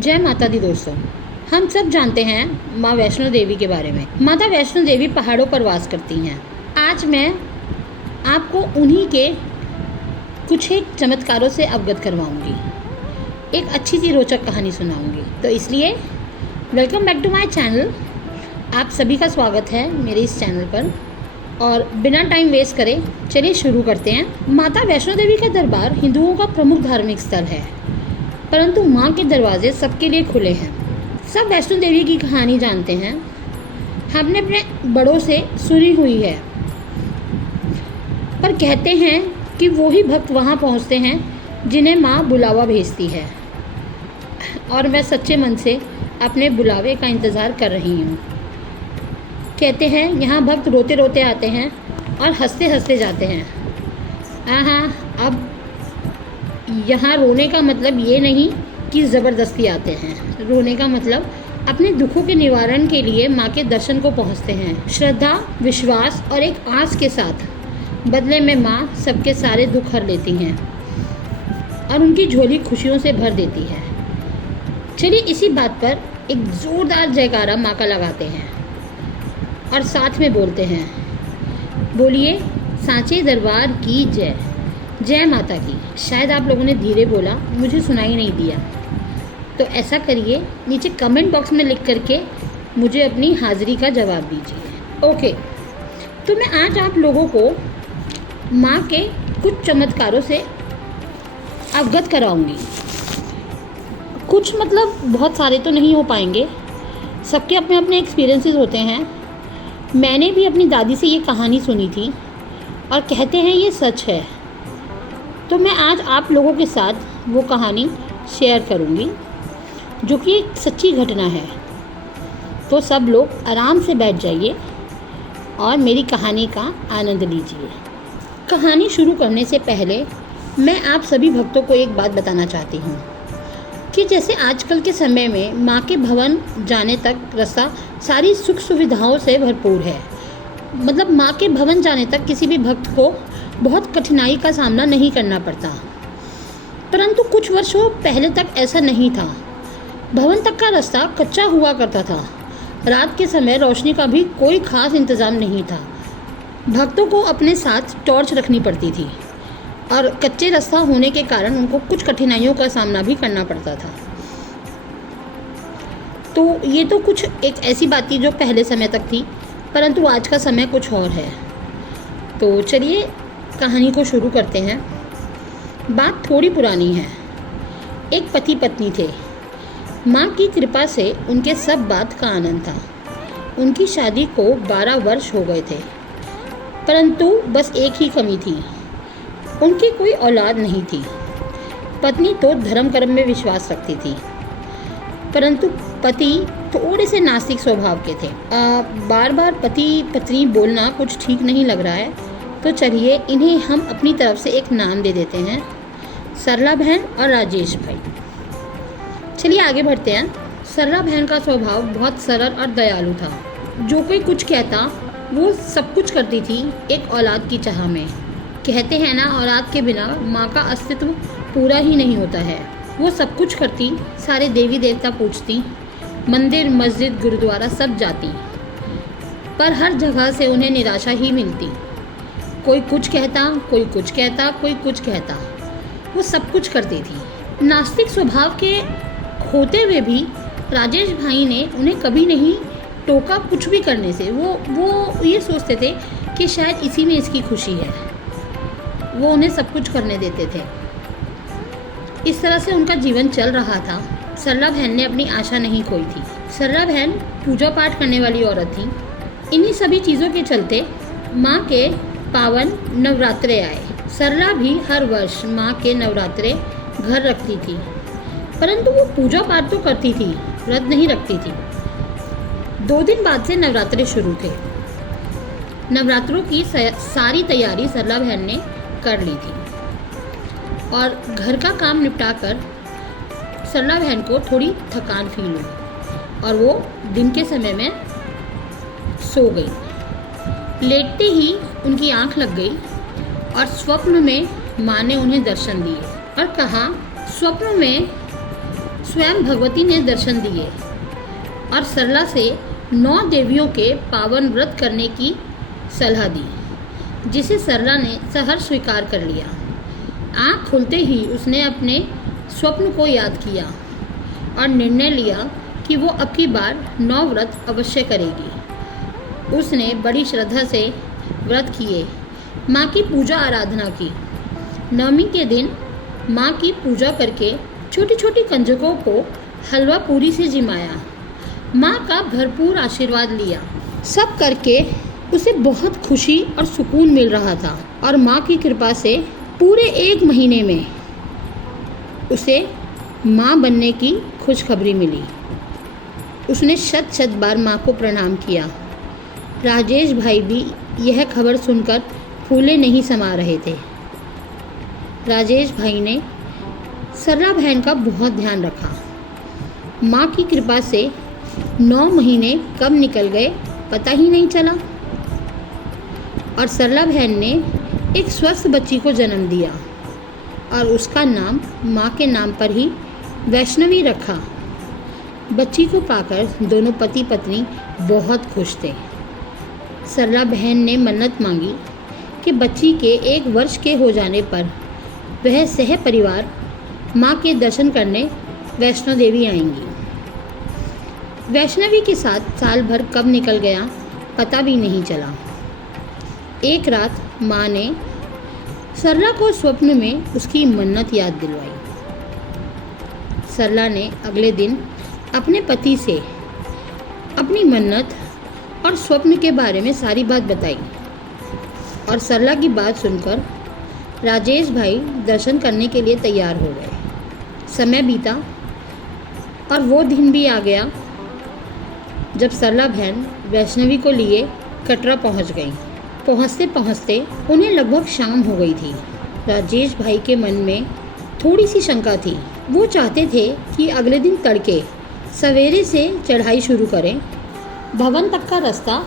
जय माता दी दोस्तों। हम सब जानते हैं माँ वैष्णो देवी के बारे में। माता वैष्णो देवी पहाड़ों पर वास करती हैं। आज मैं आपको उन्हीं के कुछ एक चमत्कारों से अवगत करवाऊंगी, एक अच्छी सी रोचक कहानी सुनाऊंगी। तो इसलिए welcome back to my channel. आप सभी का स्वागत है मेरे इस चैनल पर। और बिना टाइम वेस्ट करे चलिए शुरू करते हैं। माता वैष्णो देवी का दरबार हिंदुओं का प्रमुख धार्मिक स्थल है, परंतु माँ के दरवाजे सबके लिए खुले हैं। सब वैष्णो देवी की कहानी जानते हैं, हमने अपने बड़ों से सुनी हुई है, पर कहते हैं कि वो ही भक्त वहाँ पहुँचते हैं जिन्हें माँ बुलावा भेजती है। और मैं सच्चे मन से अपने बुलावे का इंतज़ार कर रही हूँ। कहते हैं यहाँ भक्त रोते रोते आते हैं और हंसते हंसते जाते हैं। हाँ, अब यहाँ रोने का मतलब ये नहीं कि ज़बरदस्ती आते हैं। रोने का मतलब अपने दुखों के निवारण के लिए माँ के दर्शन को पहुँचते हैं, श्रद्धा, विश्वास और एक आस के साथ। बदले में माँ सबके सारे दुख हर लेती हैं और उनकी झोली खुशियों से भर देती है। चलिए इसी बात पर एक ज़ोरदार जयकारा माँ का लगाते हैं और साथ में बोलते हैं, बोलिए सांचे दरबार की जय, जय माता की। शायद आप लोगों ने धीरे बोला, मुझे सुनाई नहीं दिया, तो ऐसा करिए नीचे कमेंट बॉक्स में लिख करके मुझे अपनी हाज़िरी का जवाब दीजिए। ओके, तो मैं आज आप लोगों को माँ के कुछ चमत्कारों से अवगत कराऊंगी। कुछ मतलब बहुत सारे तो नहीं हो पाएंगे, सबके अपने अपने एक्सपीरियंसेस होते हैं। मैंने भी अपनी दादी से ये कहानी सुनी थी और कहते हैं ये सच है, तो मैं आज आप लोगों के साथ वो कहानी शेयर करूंगी जो कि एक सच्ची घटना है। तो सब लोग आराम से बैठ जाइए और मेरी कहानी का आनंद लीजिए। कहानी शुरू करने से पहले मैं आप सभी भक्तों को एक बात बताना चाहती हूँ कि जैसे आजकल के समय में माँ के भवन जाने तक रास्ता सारी सुख सुविधाओं से भरपूर है। मतलब माँ के भवन जाने तक किसी भी भक्त को बहुत कठिनाई का सामना नहीं करना पड़ता, परंतु कुछ वर्षों पहले तक ऐसा नहीं था। भवन तक का रास्ता कच्चा हुआ करता था। रात के समय रोशनी का भी कोई खास इंतज़ाम नहीं था। भक्तों को अपने साथ टॉर्च रखनी पड़ती थी और कच्चे रास्ता होने के कारण उनको कुछ कठिनाइयों का सामना भी करना पड़ता था। तो ये तो कुछ एक ऐसी बात थी जो पहले समय तक थी, परंतु आज का समय कुछ और है। तो चलिए कहानी को शुरू करते हैं। बात थोड़ी पुरानी है। एक पति पत्नी थे। माँ की कृपा से उनके सब बात का आनंद था। उनकी शादी को 12 वर्ष हो गए थे, परंतु बस एक ही कमी थी, उनकी कोई औलाद नहीं थी। पत्नी तो धर्म कर्म में विश्वास रखती थी, परंतु पति थोड़े से नास्तिक स्वभाव के थे। बार बार पति पत्नी बोलना कुछ ठीक नहीं लग रहा है, तो चलिए इन्हें हम अपनी तरफ से एक नाम दे देते हैं, सरला बहन और राजेश भाई। चलिए आगे बढ़ते हैं। सरला बहन का स्वभाव बहुत सरल और दयालु था। जो कोई कुछ कहता वो सब कुछ करती थी एक औलाद की चाह में। कहते हैं ना, औलाद के बिना माँ का अस्तित्व पूरा ही नहीं होता है। वो सब कुछ करती, सारे देवी देवता पूजती, मंदिर मस्जिद गुरुद्वारा सब जाती, पर हर जगह से उन्हें निराशा ही मिलती। कोई कुछ कहता, कोई कुछ कहता, कोई कुछ कहता, वो सब कुछ करती थी। नास्तिक स्वभाव के होते हुए भी राजेश भाई ने उन्हें कभी नहीं टोका कुछ भी करने से। वो ये सोचते थे कि शायद इसी में इसकी खुशी है। वो उन्हें सब कुछ करने देते थे। इस तरह से उनका जीवन चल रहा था। सरला बहन ने अपनी आशा नहीं खोई थी। सरला बहन पूजा पाठ करने वाली औरत थी। इन्हीं सभी चीज़ों के चलते माँ के पावन नवरात्रे आए। सरला भी हर वर्ष माँ के नवरात्रे घर रखती थी, परंतु वो पूजा पाठ तो करती थी, व्रत नहीं रखती थी। 2 दिन बाद से नवरात्रे शुरू थे। नवरात्रों की सारी तैयारी सरला बहन ने कर ली थी और घर का काम निपटाकर सरला बहन को थोड़ी थकान फील हुई और वो दिन के समय में सो गई। लेटते ही उनकी आंख लग गई और स्वप्न में माँ ने उन्हें दर्शन दिए और कहा, स्वप्न में स्वयं भगवती ने दर्शन दिए और सरला से 9 देवियों के पावन व्रत करने की सलाह दी, जिसे सरला ने सहर्ष स्वीकार कर लिया। आँख खुलते ही उसने अपने स्वप्न को याद किया और निर्णय लिया कि वो अब की बार 9 व्रत अवश्य करेगी। उसने बड़ी श्रद्धा से व्रत किए, माँ की पूजा आराधना की। नवमी के दिन माँ की पूजा करके छोटी छोटी कंजकों को हलवा पूरी से जिमाया, माँ का भरपूर आशीर्वाद लिया। सब करके उसे बहुत खुशी और सुकून मिल रहा था और माँ की कृपा से पूरे 1 महीने में उसे माँ बनने की खुशखबरी मिली। उसने शत शत बार माँ को प्रणाम किया। राजेश भाई भी यह खबर सुनकर फूले नहीं समा रहे थे। राजेश भाई ने सरला बहन का बहुत ध्यान रखा। माँ की कृपा से 9 महीने कब निकल गए पता ही नहीं चला और सरला बहन ने एक स्वस्थ बच्ची को जन्म दिया और उसका नाम माँ के नाम पर ही वैष्णवी रखा। बच्ची को पाकर दोनों पति पत्नी बहुत खुश थे। सरला बहन ने मन्नत मांगी कि बच्ची के 1 वर्ष के हो जाने पर वह सह परिवार माँ के दर्शन करने वैष्णो देवी आएंगी। वैष्णवी के साथ साल भर कब निकल गया पता भी नहीं चला। एक रात माँ ने सरला को स्वप्न में उसकी मन्नत याद दिलवाई। सरला ने अगले दिन अपने पति से अपनी मन्नत और स्वप्न के बारे में सारी बात बताई और सरला की बात सुनकर राजेश भाई दर्शन करने के लिए तैयार हो गए। समय बीता और वो दिन भी आ गया जब सरला बहन वैष्णवी को लिए कटरा पहुंच गई। पहुंचते पहुंचते उन्हें लगभग शाम हो गई थी। राजेश भाई के मन में थोड़ी सी शंका थी। वो चाहते थे कि अगले दिन तड़के सवेरे से चढ़ाई शुरू करें। भवन तक का रास्ता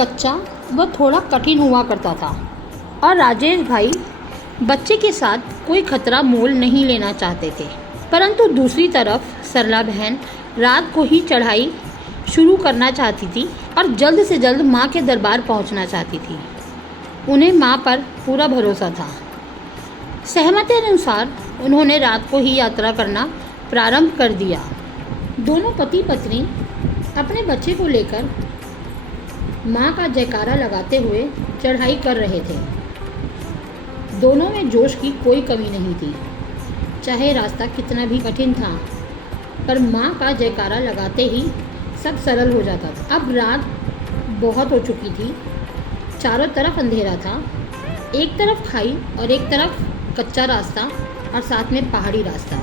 कच्चा व थोड़ा कठिन हुआ करता था और राजेश भाई बच्चे के साथ कोई खतरा मोल नहीं लेना चाहते थे। परंतु दूसरी तरफ सरला बहन रात को ही चढ़ाई शुरू करना चाहती थी और जल्द से जल्द माँ के दरबार पहुँचना चाहती थी। उन्हें माँ पर पूरा भरोसा था। सहमति अनुसार उन्होंने रात को ही यात्रा करना प्रारंभ कर दिया। दोनों पति पत्नी अपने बच्चे को लेकर माँ का जयकारा लगाते हुए चढ़ाई कर रहे थे। दोनों में जोश की कोई कमी नहीं थी। चाहे रास्ता कितना भी कठिन था, पर माँ का जयकारा लगाते ही सब सरल हो जाता था। अब रात बहुत हो चुकी थी। चारों तरफ अंधेरा था। एक तरफ खाई और एक तरफ कच्चा रास्ता और साथ में पहाड़ी रास्ता।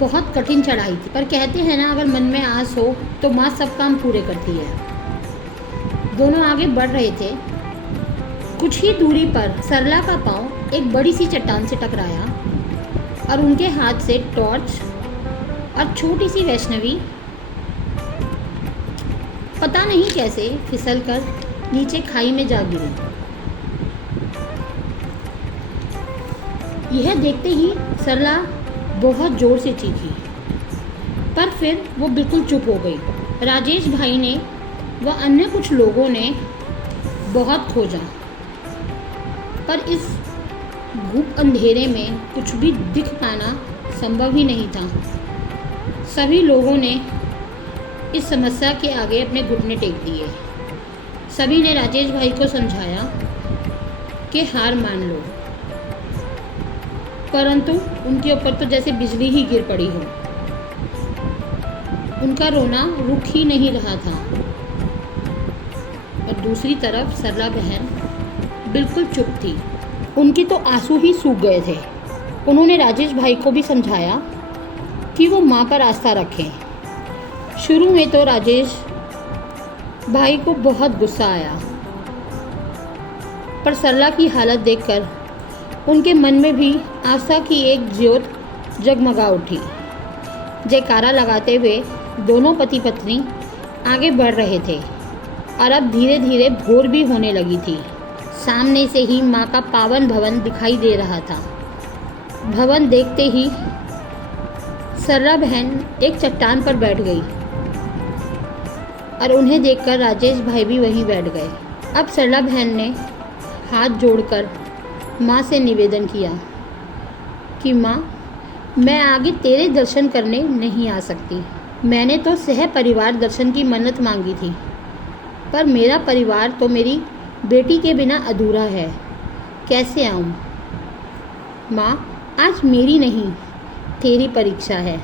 बहुत कठिन चढ़ाई थी, पर कहते हैं ना, अगर मन में आस हो तो माँ सब काम पूरे करती है। दोनों आगे बढ़ रहे थे। कुछ ही दूरी पर सरला का पाँव एक बड़ी सी चट्टान से टकराया और उनके हाथ से टॉर्च और छोटी सी वैष्णवी पता नहीं कैसे फिसलकर नीचे खाई में जा गिरी। यह देखते ही सरला बहुत जोर से चीखी, पर फिर वो बिल्कुल चुप हो गई। राजेश भाई ने व अन्य कुछ लोगों ने बहुत खोजा, पर इस घुप अंधेरे में कुछ भी दिख पाना संभव ही नहीं था। सभी लोगों ने इस समस्या के आगे अपने घुटने टेक दिए। सभी ने राजेश भाई को समझाया कि हार मान लो, परंतु उनके ऊपर तो जैसे बिजली ही गिर पड़ी हो। उनका रोना रुक ही नहीं रहा था। और दूसरी तरफ सरला बहन बिल्कुल चुप थी। उनके तो आंसू ही सूख गए थे। उन्होंने राजेश भाई को भी समझाया कि वो माँ पर आस्था रखें। शुरू में तो राजेश भाई को बहुत गुस्सा आया, पर सरला की हालत देखकर उनके मन में भी आस्था की एक ज्योत जगमगा उठी। जयकारा लगाते हुए दोनों पति पत्नी आगे बढ़ रहे थे और अब धीरे धीरे भोर भी होने लगी थी। सामने से ही माँ का पावन भवन दिखाई दे रहा था। भवन देखते ही सर्रा बहन एक चट्टान पर बैठ गई और उन्हें देखकर राजेश भाई भी वहीं बैठ गए। अब सरला बहन ने हाथ जोड़कर माँ से निवेदन किया कि माँ, मैं आगे तेरे दर्शन करने नहीं आ सकती। मैंने तो सह परिवार दर्शन की मन्नत मांगी थी, पर मेरा परिवार तो मेरी बेटी के बिना अधूरा है, कैसे आऊँ? माँ, आज मेरी नहीं तेरी परीक्षा है।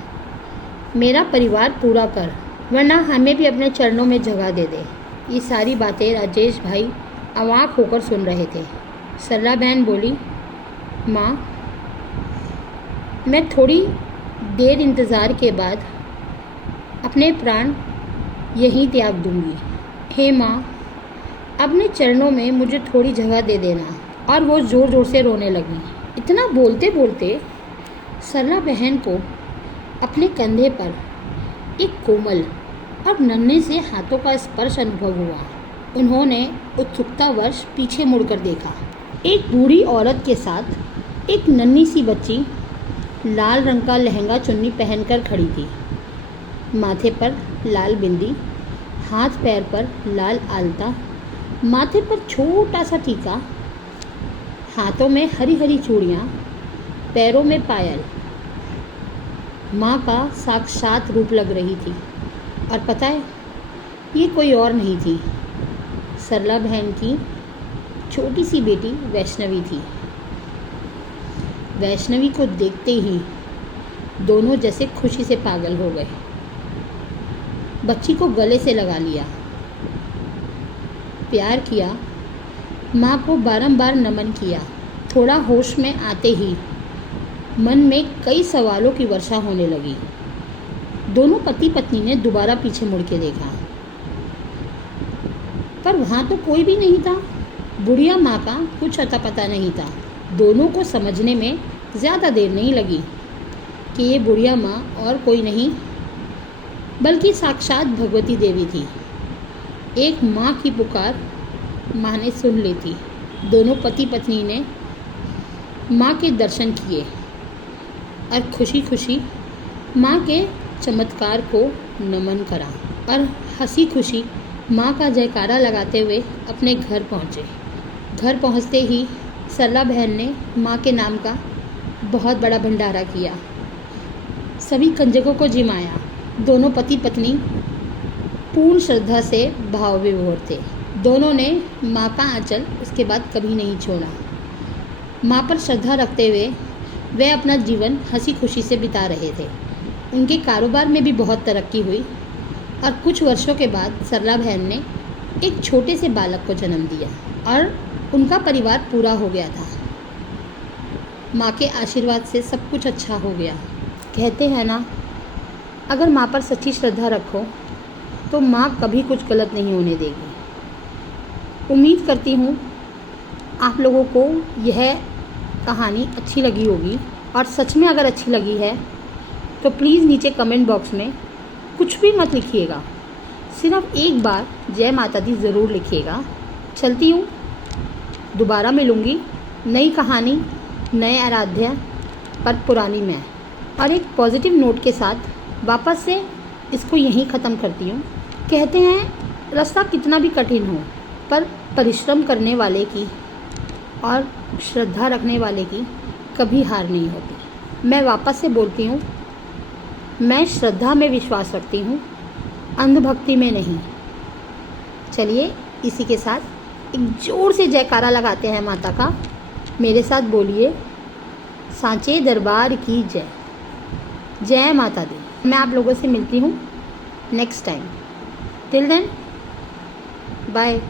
मेरा परिवार पूरा कर, वरना हमें भी अपने चरणों में जगह दे दे। ये सारी बातें राजेश भाई अवाक होकर सुन रहे थे। सरला बहन बोली, माँ, मैं थोड़ी देर इंतज़ार के बाद अपने प्राण यहीं त्याग दूंगी। हे माँ, अपने चरणों में मुझे थोड़ी जगह दे देना। और वो ज़ोर ज़ोर से रोने लगी। इतना बोलते बोलते सरला बहन को अपने कंधे पर एक कोमल और नन्हे से हाथों का स्पर्श अनुभव हुआ। उन्होंने उत्सुकतावश पीछे मुड़कर देखा। एक बूढ़ी औरत के साथ एक नन्ही सी बच्ची लाल रंग का लहंगा चुन्नी पहनकर खड़ी थी। माथे पर लाल बिंदी, हाथ पैर पर लाल आलता, माथे पर छोटा सा टीका, हाथों में हरी हरी चूड़ियाँ, पैरों में पायल। माँ का साक्षात रूप लग रही थी। और पता है, ये कोई और नहीं थी, सरला बहन की छोटी सी बेटी वैष्णवी थी। वैष्णवी को देखते ही दोनों जैसे खुशी से पागल हो गए। बच्ची को गले से लगा लिया, प्यार किया, माँ को बारंबार नमन किया। थोड़ा होश में आते ही मन में कई सवालों की वर्षा होने लगी। दोनों पति पत्नी ने दोबारा पीछे मुड़ के देखा, पर वहाँ तो कोई भी नहीं था। बुढ़िया माँ का कुछ अता पता नहीं था। दोनों को समझने में ज़्यादा देर नहीं लगी कि ये बुढ़िया माँ और कोई नहीं बल्कि साक्षात भगवती देवी थी। एक माँ की पुकार माँ ने सुन ली थी। दोनों पति पत्नी ने माँ के दर्शन किए और खुशी खुशी माँ के चमत्कार को नमन करा और हंसी खुशी माँ का जयकारा लगाते हुए अपने घर पहुँचे। घर पहुँचते ही सरला बहन ने माँ के नाम का बहुत बड़ा भंडारा किया, सभी कंजकों को जिमाया। दोनों पति पत्नी पूर्ण श्रद्धा से भाव विभोर थे। दोनों ने माँ का आंचल उसके बाद कभी नहीं छोड़ा। माँ पर श्रद्धा रखते हुए वे अपना जीवन हंसी खुशी से बिता रहे थे। उनके कारोबार में भी बहुत तरक्की हुई और कुछ वर्षों के बाद सरला बहन ने एक छोटे से बालक को जन्म दिया और उनका परिवार पूरा हो गया था। माँ के आशीर्वाद से सब कुछ अच्छा हो गया। कहते हैं ना, अगर माँ पर सच्ची श्रद्धा रखो तो माँ कभी कुछ गलत नहीं होने देगी। उम्मीद करती हूँ आप लोगों को यह कहानी अच्छी लगी होगी, और सच में अगर अच्छी लगी है तो प्लीज़ नीचे कमेंट बॉक्स में कुछ भी मत लिखिएगा, सिर्फ एक बार जय माता दी ज़रूर लिखिएगा। चलती हूँ, दोबारा मिलूँगी नई कहानी, नए आराध्य पर पुरानी मैं, और एक पॉजिटिव नोट के साथ वापस से इसको यहीं ख़त्म करती हूँ। कहते हैं रास्ता कितना भी कठिन हो, पर परिश्रम करने वाले की और श्रद्धा रखने वाले की कभी हार नहीं होती। मैं वापस से बोलती हूँ, मैं श्रद्धा में विश्वास रखती हूँ, अंधभक्ति में नहीं। चलिए इसी के साथ एक जोर से जयकारा लगाते हैं माता का। मेरे साथ बोलिए, सांचे दरबार की जय। जय माता दी। मैं आप लोगों से मिलती हूँ next time. Till then, bye.